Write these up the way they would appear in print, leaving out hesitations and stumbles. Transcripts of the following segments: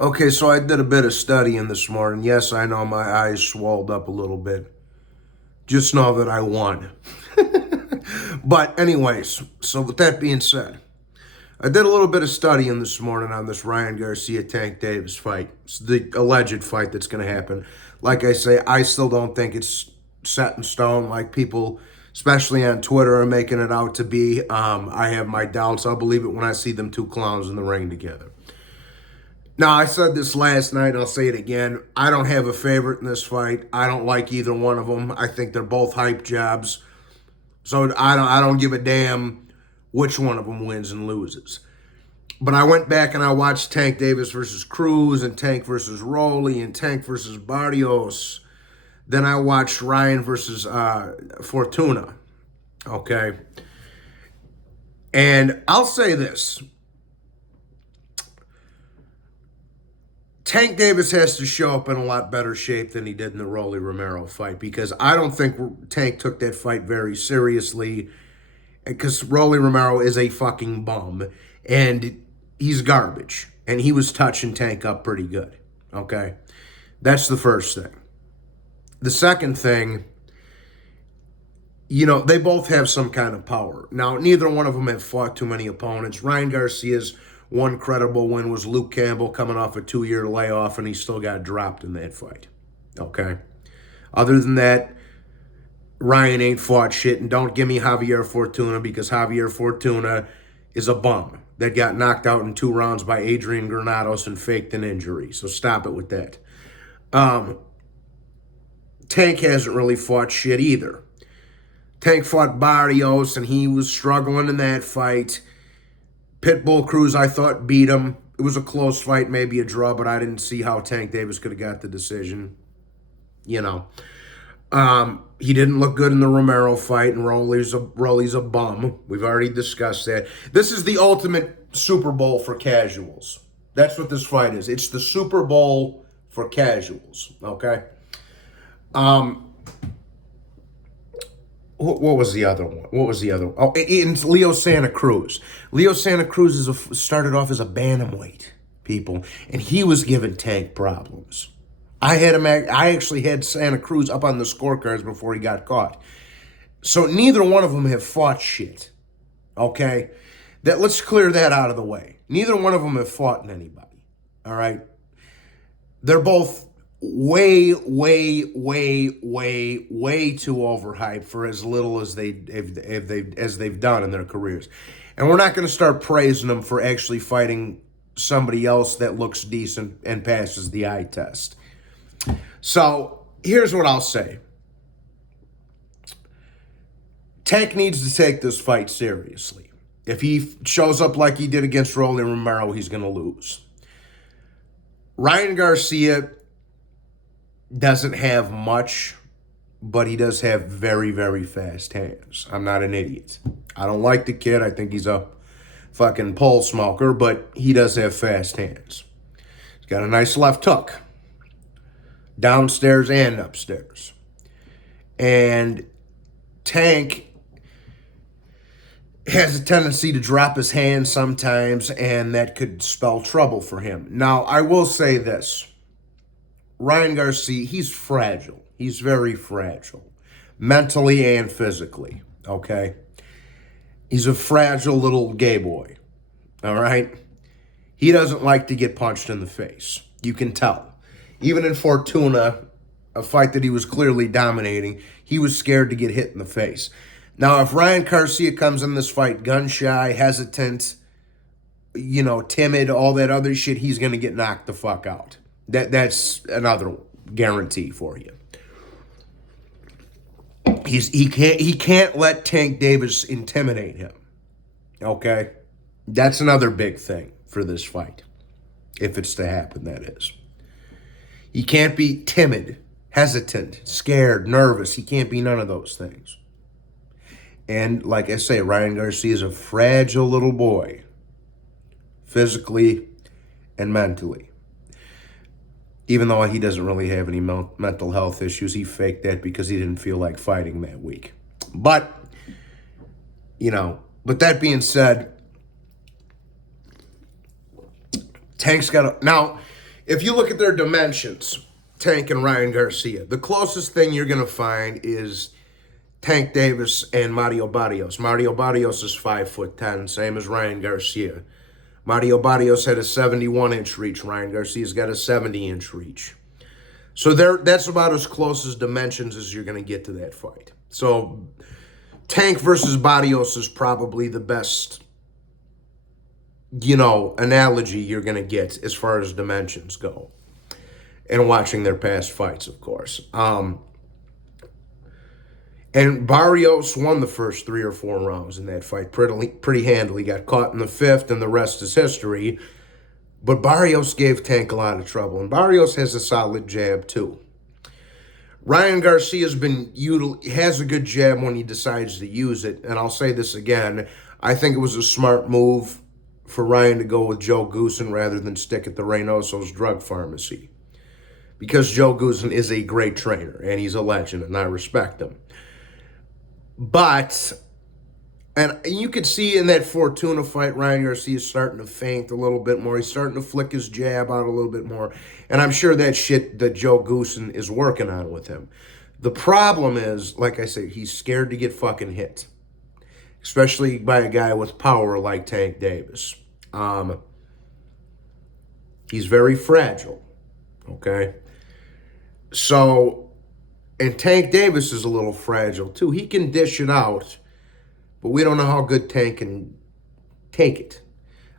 Okay, so I did a bit of studying this morning. Yes, I know my eyes swelled up a little bit. Just know that I won. But anyways, so with that being said, I did a little bit of studying this morning on this Ryan Garcia Tank Davis fight. It's the alleged fight that's going to happen. Like I say, I still don't think it's set in stone like people, especially on Twitter, are making it out to be. I have my doubts. I'll believe it when I see them two clowns in the ring together. Now, I said this last night, and I'll say it again. I don't have a favorite in this fight. I don't like either one of them. I think they're both hype jobs. So I don't give a damn which one of them wins and loses. But I went back and I watched Tank Davis versus Cruz and Tank versus Rolly and Tank versus Barrios. Then I watched Ryan versus Fortuna. Okay. And I'll say this. Tank Davis has to show up in a lot better shape than he did in the Rolly Romero fight, because I don't think Tank took that fight very seriously, because Rolly Romero is a fucking bum and he's garbage, and he was touching Tank up pretty good. Okay? That's the first thing. The second thing, they both have some kind of power. Now, neither one of them have fought too many opponents. Ryan Garcia's one credible win was Luke Campbell coming off a 2-year layoff, and he still got dropped in that fight. Okay? Other than that, Ryan ain't fought shit, and don't give me Javier Fortuna, because Javier Fortuna is a bum that got knocked out in 2 rounds by Adrian Granados and faked an injury. So stop it with that. Tank hasn't really fought shit either. Tank fought Barrios, and he was struggling in that fight. Pitbull Cruz, I thought, beat him. It was a close fight, maybe a draw, but I didn't see how Tank Davis could have got the decision. He didn't look good in the Romero fight, and Rolly's a bum. We've already discussed that. This is the ultimate Super Bowl for casuals. That's what this fight is. It's the Super Bowl for casuals, okay? What was the other one? Oh, it's Leo Santa Cruz. Leo Santa Cruz started off as a bantamweight, people, and he was giving Tank problems. I actually had Santa Cruz up on the scorecards before he got caught. So neither one of them have fought shit. Okay? Let's clear that out of the way. Neither one of them have fought anybody. All right? They're both way too overhyped for as little as they've done in their careers. And we're not going to start praising them for actually fighting somebody else that looks decent and passes the eye test. So here's what I'll say. Tank needs to take this fight seriously. If he shows up like he did against Rolly Romero, he's going to lose. Ryan Garcia doesn't have much, but he does have very, very fast hands. I'm not an idiot. I don't like the kid. I think he's a fucking pole smoker, but he does have fast hands. He's got a nice left hook, downstairs and upstairs. And Tank has a tendency to drop his hands sometimes, and that could spell trouble for him. Now, I will say this. Ryan Garcia, he's fragile. He's very fragile, mentally and physically, okay? He's a fragile little gay boy, all right? He doesn't like to get punched in the face. You can tell. Even in Fortuna, a fight that he was clearly dominating, he was scared to get hit in the face. Now, if Ryan Garcia comes in this fight gun-shy, hesitant, timid, all that other shit, he's going to get knocked the fuck out. That's another guarantee for you. He can't let Tank Davis intimidate him. Okay? That's another big thing for this fight. If it's to happen, that is. He can't be timid, hesitant, scared, nervous. He can't be none of those things. And like I say, Ryan Garcia is a fragile little boy, physically and mentally. Even though he doesn't really have any mental health issues, he faked that because he didn't feel like fighting that week. But that being said, Tank's got to... Now, if you look at their dimensions, Tank and Ryan Garcia, the closest thing you're going to find is Tank Davis and Mario Barrios. Mario Barrios is 5'10", same as Ryan Garcia. Mario Barrios had a 71-inch reach. Ryan Garcia's got a 70-inch reach. So that's about as close as dimensions as you're going to get to that fight. So Tank versus Barrios is probably the best, analogy you're going to get as far as dimensions go. And watching their past fights, of course. And Barrios won the first 3 or 4 rounds in that fight pretty handily. Got caught in the 5th, and the rest is history. But Barrios gave Tank a lot of trouble. And Barrios has a solid jab, too. Ryan Garcia has a good jab when he decides to use it. And I'll say this again. I think it was a smart move for Ryan to go with Joe Goosen rather than stick at the Reynoso's drug pharmacy. Because Joe Goosen is a great trainer, and he's a legend, and I respect him. But, and you could see in that Fortuna fight, Ryan Garcia is starting to feint a little bit more. He's starting to flick his jab out a little bit more. And I'm sure that shit that Joe Goosen is working on with him. The problem is, like I said, he's scared to get fucking hit. Especially by a guy with power like Tank Davis. He's very fragile. Okay? So, and Tank Davis is a little fragile, too. He can dish it out, but we don't know how good Tank can take it.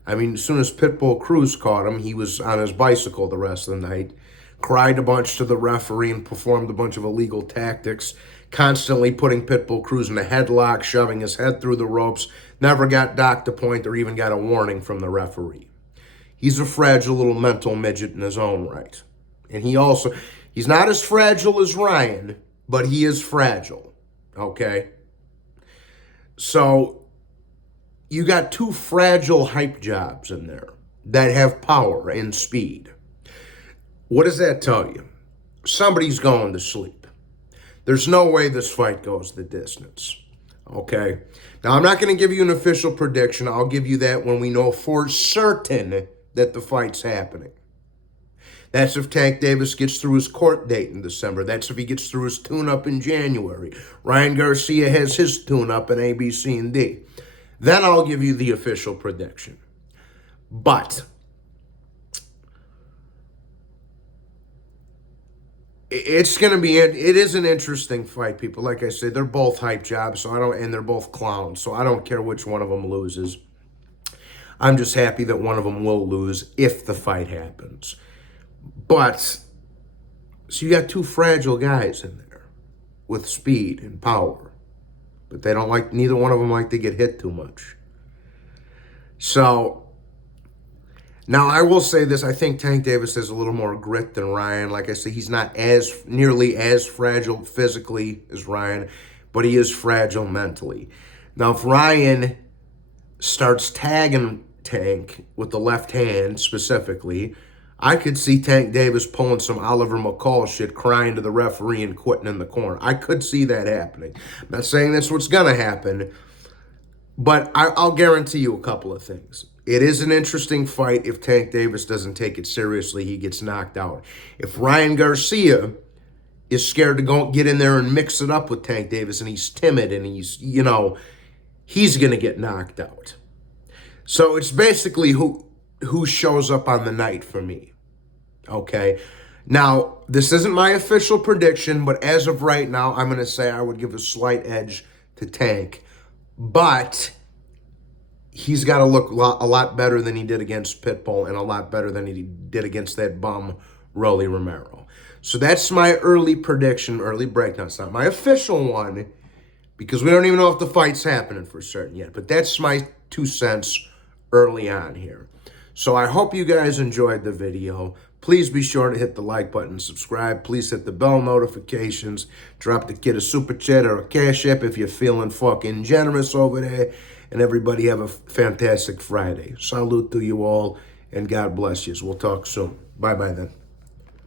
I mean, as soon as Pitbull Cruz caught him, he was on his bicycle the rest of the night, cried a bunch to the referee and performed a bunch of illegal tactics, constantly putting Pitbull Cruz in a headlock, shoving his head through the ropes, never got docked a point or even got a warning from the referee. He's a fragile little mental midget in his own right. And he's not as fragile as Ryan, but he is fragile, okay? So, you got 2 fragile hype jobs in there that have power and speed. What does that tell you? Somebody's going to sleep. There's no way this fight goes the distance, okay? Now, I'm not going to give you an official prediction. I'll give you that when we know for certain that the fight's happening. That's if Tank Davis gets through his court date in December. That's if he gets through his tune-up in January. Ryan Garcia has his tune-up in A, B, C, and D. Then I'll give you the official prediction. But it is an interesting fight, people. Like I said, they're both hype jobs, and they're both clowns, so I don't care which one of them loses. I'm just happy that one of them will lose if the fight happens. But, so you got 2 fragile guys in there with speed and power. But neither one of them like to get hit too much. So, now I will say this, I think Tank Davis has a little more grit than Ryan. Like I said, he's not nearly as fragile physically as Ryan, but he is fragile mentally. Now, if Ryan starts tagging Tank with the left hand specifically, I could see Tank Davis pulling some Oliver McCall shit, crying to the referee and quitting in the corner. I could see that happening. I'm not saying that's what's going to happen, but I'll guarantee you a couple of things. It is an interesting fight. If Tank Davis doesn't take it seriously, he gets knocked out. If Ryan Garcia is scared to get in there and mix it up with Tank Davis and he's timid and he's going to get knocked out. So it's basically who shows up on the night for me. Okay. Now, this isn't my official prediction, but as of right now, I'm going to say I would give a slight edge to Tank. But he's got to look a lot better than he did against Pitbull and a lot better than he did against that bum, Rolly Romero. So that's my early breakdown. It's not my official one because we don't even know if the fight's happening for certain yet. But that's my 2 cents early on here. So I hope you guys enjoyed the video. Please be sure to hit the like button, subscribe. Please hit the bell notifications. Drop the kid a super chat or a cash app if you're feeling fucking generous over there. And everybody have a fantastic Friday. Salute to you all, and God bless you. We'll talk soon. Bye-bye then.